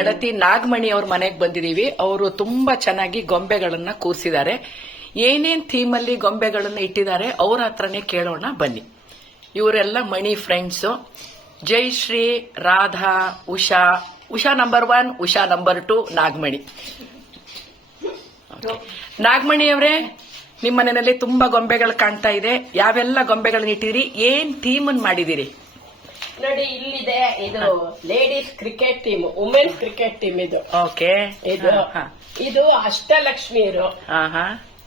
ಗೆಳತಿ ನಾಗಮಣಿ ಅವ್ರ ಮನೆಗೆ ಬಂದಿದೀವಿ. ಅವರು ತುಂಬಾ ಚೆನ್ನಾಗಿ ಗೊಂಬೆಗಳನ್ನ ಕೂರಿಸಿದ್ದಾರೆ. ಏನೇನ್ ಥೀಮ್ ಅಲ್ಲಿ ಗೊಂಬೆಗಳನ್ನ ಇಟ್ಟಿದ್ದಾರೆ ಅವ್ರ ಹತ್ರನೇ ಕೇಳೋಣ ಬನ್ನಿ. ಇವರೆಲ್ಲ Mani friends Jayashree Radha, Usha. Usha number one Usha number two Nagamani. Nagamani ಅವರೇ ನಿಮ್ಮ ಮನೆಯಲ್ಲಿ ತುಂಬಾ ಗೊಂಬೆಗಳು ಕಾಣ್ತಾ ಇದೆ. ಯಾವೆಲ್ಲ ಗೊಂಬೆಗಳನ್ನ ಇಟ್ಟಿರಿ ಏನ್ ಥೀಮ್ ಅನ್ ಮಾಡಿದಿರಿ ನೋಡಿ ಇಲ್ಲಿದೆ. ಇದು ladies cricket team women's cricket team ಇದು. ಓಕೆ. ಇದು ಇದು ಅಷ್ಟಲಕ್ಷ್ಮಿಯರು ಹಾ ಹಾ.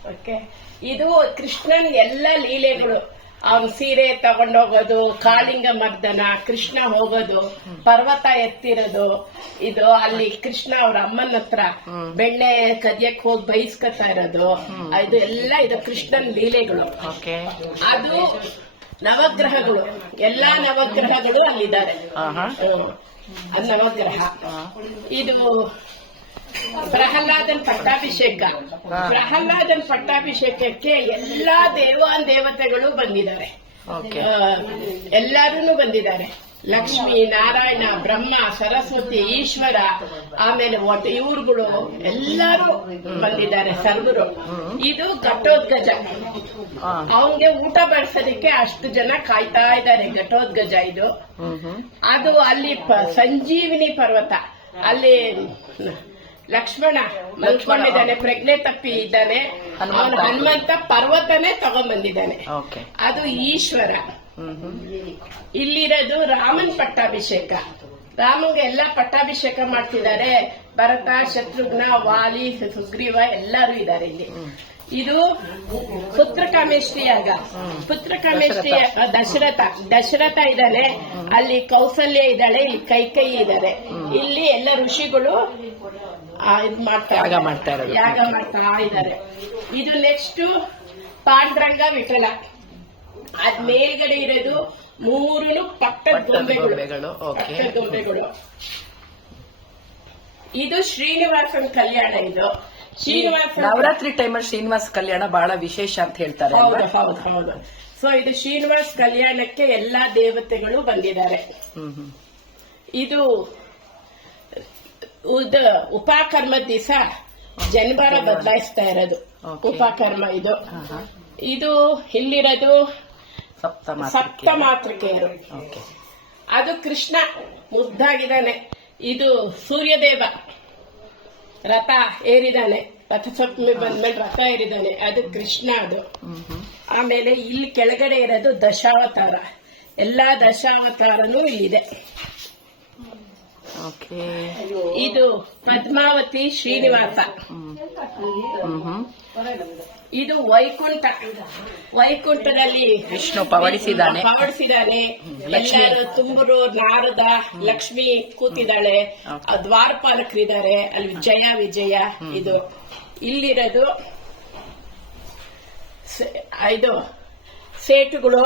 ಓಕೆ. ಇದು ಕೃಷ್ಣನ್ ಎಲ್ಲ ಲೀಲೆಗಳು. ಅವನ್ ಸೀರೆ ತಗೊಂಡೋಗೋದು ಕಾಳಿಂಗ ಮರ್ದನ ಕೃಷ್ಣ ಹೋಗೋದು ಪರ್ವತ ಎತ್ತಿರೋದು. ಇದು ಅಲ್ಲಿ ಕೃಷ್ಣ ಅವ್ರ ಅಮ್ಮನ ಹತ್ರ ಬೆಣ್ಣೆ ಕದಿಯಕ್ ಹೋಗಿ ಬೈಸ್ಕೊತಾ ಇರೋದು. ಇದು ಎಲ್ಲ ಇದು ಕೃಷ್ಣನ್ ಲೀಲೆಗಳು. ಅದು ನವಗ್ರಹಗಳು. ಎಲ್ಲಾ ನವಗ್ರಹಗಳು ಅಲ್ಲಿದ್ದಾರೆ. ಅದು ನವಗ್ರಹ. ಇದು ಪ್ರಹ್ಲಾದನ್ ಪಟ್ಟಾಭಿಷೇಕ. ಪ್ರಹ್ಲಾದನ್ ಪಟ್ಟಾಭಿಷೇಕಕ್ಕೆ ಎಲ್ಲಾ ದೇವಾನ್ ದೇವತೆಗಳು ಬಂದಿದ್ದಾರೆ. ಎಲ್ಲಾರು ಬಂದಿದ್ದಾರೆ. ಲಕ್ಷ್ಮಿ ನಾರಾಯಣ ಬ್ರಹ್ಮ ಸರಸ್ವತಿ ಈಶ್ವರ ಆಮೇಲೆ ಒಟ್ಟು ಇವ್ರುಗಳು ಎಲ್ಲರೂ ಬಂದಿದ್ದಾರೆ ಸರ್ವರು. ಇದು ಘಟೋದ್ಗಜ. ಅವಂಗೆ ಅವನ್ಗೆ ಊಟ ಬಡಿಸೋದಕ್ಕೆ ಅಷ್ಟು ಜನ ಕಾಯ್ತಾ ಇದ್ದಾರೆ ಘಟೋದ್ಗಜ ಇದು. ಅದು ಅಲ್ಲಿ ಸಂಜೀವಿನಿ ಪರ್ವತ. ಅಲ್ಲಿ ಲಕ್ಷ್ಮಣ ಲಕ್ಷ್ಮಣ ಇದ್ದಾನೆ ಪ್ರಜ್ಞೆ ತಪ್ಪಿ ಇದ್ದಾನೆ. ಅವನು ಹನುಮಂತ ಪರ್ವತನೇ ತಗೊಂಡ್ಬಂದಿದ್ದಾನೆ ಅದು ಈಶ್ವರ. ಇಲ್ಲಿರೋದು ರಾಮನ್ ಪಟ್ಟಾಭಿಷೇಕ. ರಾಮಂಗೆ ಎಲ್ಲ ಪಟ್ಟಾಭಿಷೇಕ ಮಾಡ್ತಿದ್ದಾರೆ. ಭರತ ಶತ್ರುಘ್ನ ವಾಲಿ ಸುಗ್ರೀವ ಎಲ್ಲರೂ ಇದ್ದಾರೆ ಇಲ್ಲಿ. ಇದು ಯಾಗ. ಪುತ್ರಕಾಮೇಷ್ಟಿ ಯಾಗ ದಶರಥ. ದಶರಥ ಇದ್ದಾನೆ. ಅಲ್ಲಿ ಕೌಸಲ್ಯ ಇದ್ದಾಳೆ. ಇಲ್ಲಿ ಕೈಕೈ ಇದ್ದಾರೆ. ಇಲ್ಲಿ ಎಲ್ಲ ಋಷಿಗಳು ಇದ್ ಮಾಡ್ತಾ. ಯಾಗ ಮಾಡ್ತಾ ಇದ್ದಾರೆ. ಇದು ನೆಕ್ಸ್ಟ್ ಪಾಂಡ್ರಂಗ ವಿಠಲ. ಅದ್ ಮೇಲ್ಗಡೆ ಇರೋದು ಮೂರು ಪಟ್ಟದ ಗೊಂಬೆಗಳು. ಗೊಂಬೆಗಳು, ಓಕೆ. ಪಟ್ಟದ ಗೊಂಬೆಗಳು. ಇದು ಶ್ರೀನಿವಾಸನ್ ಕಲ್ಯಾಣ ಇದು. ಶ್ರೀನಿವಾಸ ನವರಾತ್ರಿ ಟೈಮಲ್ಲಿ ಶ್ರೀನಿವಾಸ ಕಲ್ಯಾಣ ಬಹಳ ವಿಶೇಷ ಅಂತ ಹೇಳ್ತಾರೆ ಹೌದು? ಹೌದು ಹೌದು. ಸೊ ಇದು ಶ್ರೀನಿವಾಸ ಕಲ್ಯಾಣಕ್ಕೆ ಎಲ್ಲಾ ದೇವತೆಗಳು ಬಂದಿದ್ದಾರೆ. ಇದು ಉಪಾಕರ್ಮ ದಿವಸ ಜನಬಾರ ಬದಲಾಯಿಸ್ತಾ ಇರೋದು. ಉಪಕರ್ಮ ಇದು. ಇದು ಇಲ್ಲಿರೋದು ಸಪ್ತ ಮಾತೃಕೆಯರು ಓಕೆ. ಅದು ಕೃಷ್ಣ ಮುದ್ದಾಗಿದ್ದಾನೆ. ಇದು ಸೂರ್ಯದೇವ ರಥ ಏರಿದಾನೆ ರಥಸಪ್ತಮಿ ಬಂದ್ಮೇಲೆ ರಥ ಏರಿದಾನೆ ಅದು ಕೃಷ್ಣ ಅದು. ಆಮೇಲೆ ಇಲ್ಲಿ ಕೆಳಗಡೆ ಇರೋದು ದಶಾವತಾರ. ಎಲ್ಲಾ ದಶಾವತಾರನೂ ಇಲ್ಲಿದೆ. ಓಕೆ. ಇದು ಪದ್ಮಾವತಿ ಶ್ರೀನಿವಾಸ. ಇದು ವೈಕುಂಠ ವೈಕುಂಠದಲ್ಲಿ ವಿಷ್ಣು ಪವಡಿಸಿದ್ದಾನೆ. ಪವಡಿಸಿದ್ದಾನೆ. ಲಕ್ಷ್ಮಿ. ಎಲ್ಲರೂ ತುಂಬರು ನಾರದ ಲಕ್ಷ್ಮಿ ಕೂತಿದ್ದಾಳೆ. ದ್ವಾರಪಾಲಕರಿದ್ದಾರೆ. ಅಲ್ಲಿ ಜಯ ವಿಜಯ. ಇದು ಇಲ್ಲಿರೋದು ಇದು ಸೇಟುಗಳು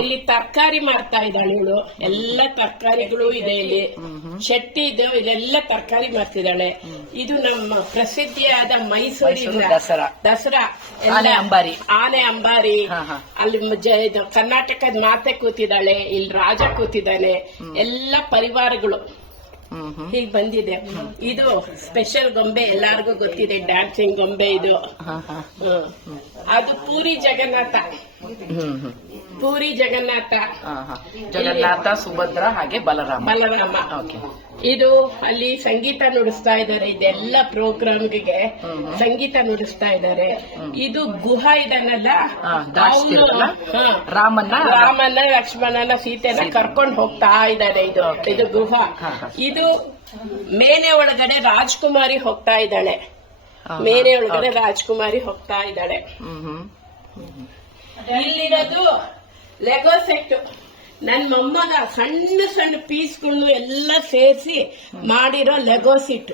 ಇಲ್ಲಿ ತರಕಾರಿ ಮಾಡ್ತಾ ಇದ್ದಾಳೆ ಇವಳು. ಎಲ್ಲ ತರಕಾರಿಗಳು ಇದೆ ಇಲ್ಲಿ. ಶೆಟ್ಟಿ ಇದೆ ಇದೆಲ್ಲ ತರಕಾರಿ ಮಾಡ್ತಿದ್ದಾಳೆ ಇದು ನಮ್ಮ ಪ್ರಸಿದ್ಧಿಯಾದ ಮೈಸೂರಿನ ದಸರಾ. ದಸರಾ. ಆನೆ ಅಂಬಾರಿ. ಆನೆ ಅಂಬಾರಿ. ಅಲ್ಲಿ ಇದು ಕರ್ನಾಟಕದ ಮಾತೆ ಕೂತಿದ್ದಾಳೆ ಇಲ್ಲಿ ರಾಜ ಕೂತಿದ್ದಾನೆ. ಎಲ್ಲ ಪರಿವಾರಗಳು. ಹೀಗ್ ಬಂದಿದೆ. ಇದು ಸ್ಪೆಷಲ್ ಗೊಂಬೆ ಎಲ್ಲಾರ್ಗೂ ಗೊತ್ತಿದೆ ಡ್ಯಾನ್ಸಿಂಗ್ ಗೊಂಬೆ ಇದು. ಅದು ಪೂರಿ ಜಗನ್ನಾಥ. ಪೂರಿ ಜಗನ್ನಾಥ. ಜಗನ್ನಾಥ ಸುಭದ್ರ ಹಾಗೆ ಬಲರಾಮ. ಬಲರಾಮ. ಇದು ಅಲ್ಲಿ ಸಂಗೀತ ನುಡಿಸ್ತಾ ಇದ್ದಾರೆ. ಇದೆಲ್ಲ ಪ್ರೋಗ್ರಾಮ್ಗೆ ಸಂಗೀತ ನುಡಿಸ್ತಾ ಇದ್ದಾರೆ. ಇದು ಗುಹಾ ಇದನ್ನಲ್ಲ ರಾಮನ್ನ ರಾಮನ ಲಕ್ಷ್ಮಣನ ಸೀತೆನ ಕರ್ಕೊಂಡು ಹೋಗ್ತಾ ಇದ್ದಾರೆ ಇದು. ಇದು ಗುಹ. ಇದು ಮೇನೆ ಒಳಗಡೆ ರಾಜ್ಕುಮಾರಿ ಹೋಗ್ತಾ ಇದ್ದಾಳೆ. ಮೇಲೆ ಒಳಗಡೆ ರಾಜ್ಕುಮಾರಿ ಹೋಗ್ತಾ ಇದ್ದಾಳೆ. ಇಲ್ಲಿರೋದು ಲೆಗೋ ಸೆಟ್ ನನ್ ಮೊಮ್ಮಗ ಸಣ್ಣ ಸಣ್ಣ ಪೀಸ್ಗಳನ್ನು ಎಲ್ಲ ಸೇರಿಸಿ ಮಾಡಿರೋ ಲೆಗೋ ಸೆಟ್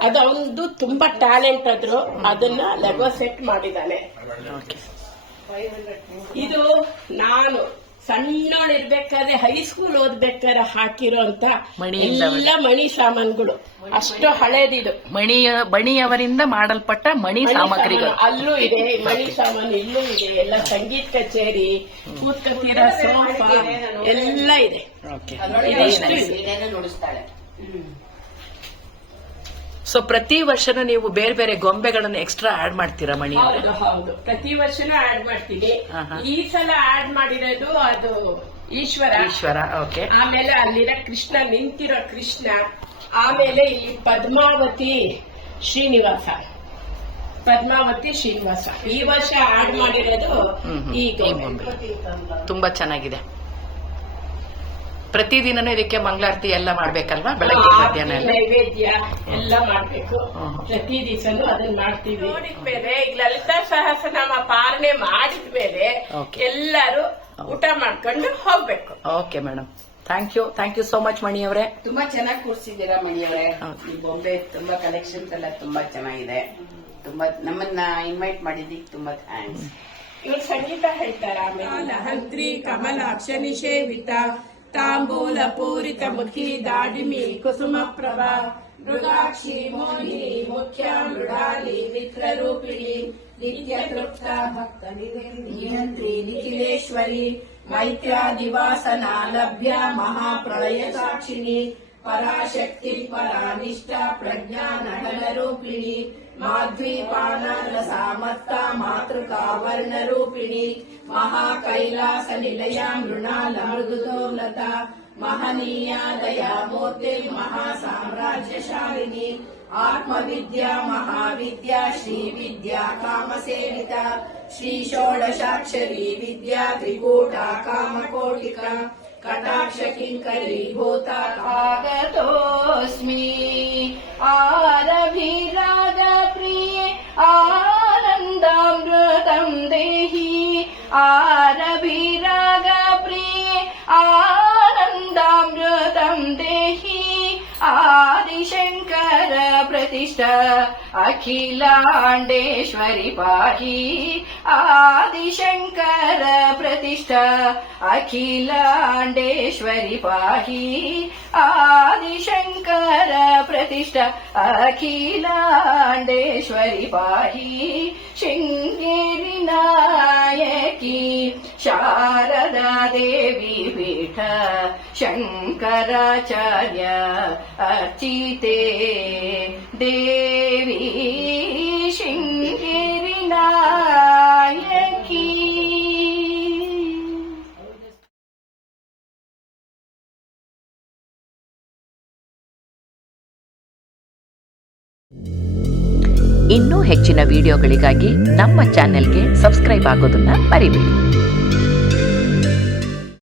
ಅದು ಅವನದು ತುಂಬಾ ಟ್ಯಾಲೆಂಟ್ ಆದ್ರು ಅದನ್ನ ಲೆಗೋ ಸೆಟ್ ಮಾಡಿದಾನೆ. ಇದು ನಾನು ಸಣ್ಣವಳಿರ್ಬೇಕಾದ್ರೆ ಹೈಸ್ಕೂಲ್ ಓದ್ಬೇಕಾದ್ರೆ ಹಾಕಿರೋ ಅಂತ ಎಲ್ಲ ಮಣಿ ಸಾಮಾನುಗಳು. ಅಷ್ಟು ಹಳೇದಿದು. ಮಣಿಯ ಮಣಿಯವರಿಂದ ಮಾಡಲ್ಪಟ್ಟ ಮಣಿ ಸಾಮಗ್ರಿಗಳು. ಅಲ್ಲೂ ಇದೆ ಮಣಿ ಸಾಮಾನು ಇಲ್ಲೂ ಇದೆ ಎಲ್ಲ ಸಂಗೀತ ಕಚೇರಿ ಕೂತ್ಕೊತಿರೋ ಸೋಫಾ ಎಲ್ಲ ಇದೆ. ಇದೆ. ಸೊ ಪ್ರತಿ ವರ್ಷನೂ ನೀವು ಬೇರೆ ಬೇರೆ ಗೊಂಬೆಗಳನ್ನು ಎಕ್ಸ್ಟ್ರಾ ಆಡ್ ಮಾಡ್ತೀರಾ ಮಣಿ ಹೌದು ಹೌದು ಪ್ರತಿ ವರ್ಷನೂ ಆಡ್ ಮಾಡ್ತೀವಿ ಆಹಾ. ಈ ಸಲ ಆಡ್ ಮಾಡಿರೋದು ಅದು ಈಶ್ವರ ಈಶ್ವರ ಓಕೆ ಆಮೇಲೆ ಅಲ್ಲಿರೋ ಕೃಷ್ಣ ನಿಂತಿರೋ ಕೃಷ್ಣ ಆಮೇಲೆ ಇಲ್ಲಿ ಪದ್ಮಾವತಿ ಶ್ರೀನಿವಾಸ ಪದ್ಮಾವತಿ ಶ್ರೀನಿವಾಸ ಈ ವರ್ಷ ಆಡ್ ಮಾಡಿರೋದು ಹ್ಮ್, ಹ್ಮ್. ಈ. ಗೊಂಬೆ. ತುಂಬಾ ಚೆನ್ನಾಗಿದೆ ಪ್ರತಿದಿನನೂ ಇದಕ್ಕೆ ಮಂಗಳಾರತಿ ಎಲ್ಲ ಮಾಡ್ಬೇಕಲ್ವಾ? ಬೆಳಗ್ಗೆ ಮಧ್ಯಾಹ್ನ ಎಲ್ಲ? ನೈವೇದ್ಯ ಎಲ್ಲ ಮಾಡ್ಬೇಕು. ಹ್ಮ್. ಪ್ರತಿ ದಿವಸನು ಅದನ್ನ ಮಾಡ್ತೀವಿ. ನೋಡಿದ್ಮೇಲೆ ಈಗ ಲಲಿತಾ ಸಹಸ್ರನಾಮ ಪಾಲನೆ ಮಾಡಿದ್ಮೇಲೆ Okay. ಎಲ್ಲರೂ ಊಟ ಮಾಡ್ಕೊಂಡು ಹೋಗ್ಬೇಕು. Okay madam. Thank you. Thank you so much Mani ಅವರೇ ತುಂಬಾ ಚೆನ್ನಾಗಿ ಕೂರ್ಸಿದ್ದೀರಾ ಮಣಿಯವರೇ? ಹೌದು. ಈ ಬೊಂಬೆ ತುಂಬಾ ಕಲೆಕ್ಷನ್ಸ್ ಎಲ್ಲ ತುಂಬಾ ಚೆನ್ನಾಗಿದೆ. ತುಂಬಾ ನಮ್ಮನ್ನ ಇನ್ವೈಟ್ ಮಾಡಿದ್ದಕ್ಕೆ ತುಂಬಾ ಥ್ಯಾಂಕ್ಸ್ ಇವ್ರು ಸಂಗೀತ ಹೇಳ್ತಾರಾ ಆಮೇಲೆ? ಹಂತ್ರಿ ಕಮಲಾಕ್ಷ ನಿಷೇವಿತ తాంబూల పూరిత ముఖి దాడిమి కుసుమ ప్రభ మృగాక్షి మోహిని ముఖ్య మృడాలి విక్రరూపిణి నిత్య తృప్త భక్త నియంత్రి నిఖిలేశ్వరి. మైత్ర్యాదివాసన లభ్య మహాప్రళయ సాక్షిణి పరాశక్తి పరానిష్ట ప్రజ్ఞా నటన రూపిణి माध्वीपाना रसामत्ता मातृकावर्णरूपिणी महाकैलासनिलया लता महनीया दया मूर्तिर् महासाम्राज्यशालिनी। आत्मविद्या महाविद्या श्रीविद्या कामसेविता। श्रीषोडशाक्षरी विद्या त्रिकूटा कामकोटिका। कदाक्षकिङ्करी भूतात् आगतोऽस्मि आरभिराजप्रिये आनन्दामृतम् देहि। आ అఖిలాండేశ్వరి పాహి ఆదిశంకర ప్రతిష్ట అఖిలాండేశ్వరి పాహి ఆదిశంకర ప్రతిష్ట అఖిలాండేశ్వరి పాహి శృంగేరి నాయకి శారదా దేవి పీఠ శంకరాచార్య అర్చితే ದೇವಿ ಶೃಂಗೇರಿ ಇನ್ನೂ ಹೆಚ್ಚಿನ ವಿಡಿಯೋಗಳಿಗಾಗಿ ನಮ್ಮ ಚಾನೆಲ್ಗೆ ಸಬ್ಸ್ಕ್ರೈಬ್ ಆಗೋದನ್ನ ಮರಿಬೇಡಿ.